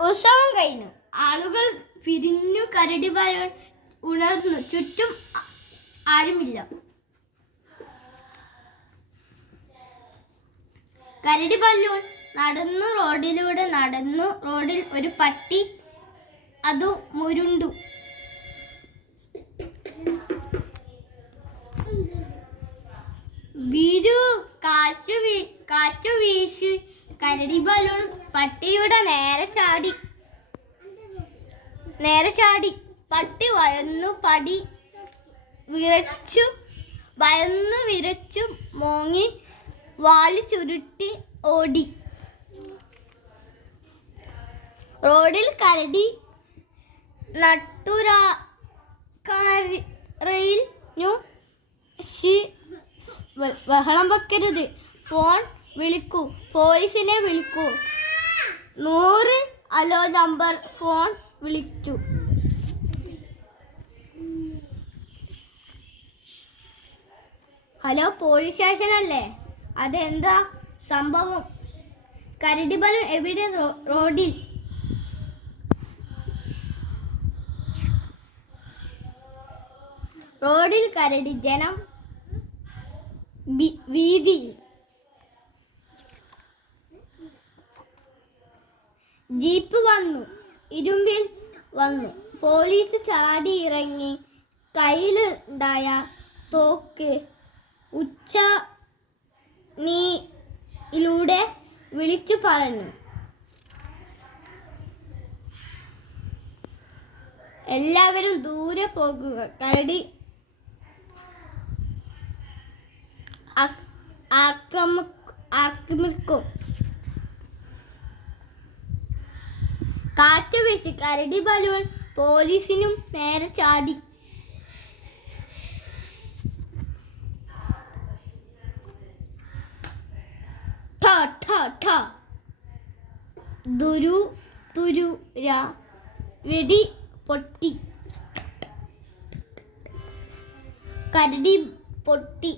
ഉത്സവം കഴിഞ്ഞു. ആളുകൾ പിരിഞ്ഞു. കരടി ബലൂൺ ഉണർന്നു. ചുറ്റും ആരുമില്ല. കരടി ബലൂൺ നടന്നു. റോഡിലൂടെ നടന്നു. റോഡിൽ ഒരു പട്ടി. അതു മുരുണ്ടു. കാറ്റു വീശി. കരടി ബലൂൺ പട്ടിയുടെ നേരെ ചാടി. പട്ടി ഭയന്നു വിറച്ചു മോങ്ങി വാല് ചുരുട്ടി ഓടി. റോഡിൽ കരടി നട്ടുരാക്കരഞ്ഞു. ബഹളം വെക്കരുത്. ഫോൺ വിളിക്കൂ. പോലീസിനെ വിളിക്കൂ. 100 അലോ നമ്പർ ഫോൺ വിളിച്ചു. ഹലോ, പോലീസ് സ്റ്റേഷൻ അല്ലേ? അതെന്താ സംഭവം? കരടി ബലൂൺ എവിടെ? റോഡിൽ കരടി. ജനം വീതി. ജീപ്പ് വന്നു. ഇരുമ്പിൽ വന്നു. പോലീസ് ചാടി ഇറങ്ങി. കയ്യിലുണ്ടായ തോക്ക് ഉച്ചനിയിലൂടെ വിളിച്ചു പറഞ്ഞു. എല്ലാവരും ദൂരെ പോകുക. കരടി ആക്രമിക്കും. കാറ്റ് വീശി. കരടി ബലൂൺ പോലീസിനും നേരെ ചാടി. വെടി പൊട്ടി. കരടി പൊട്ടി.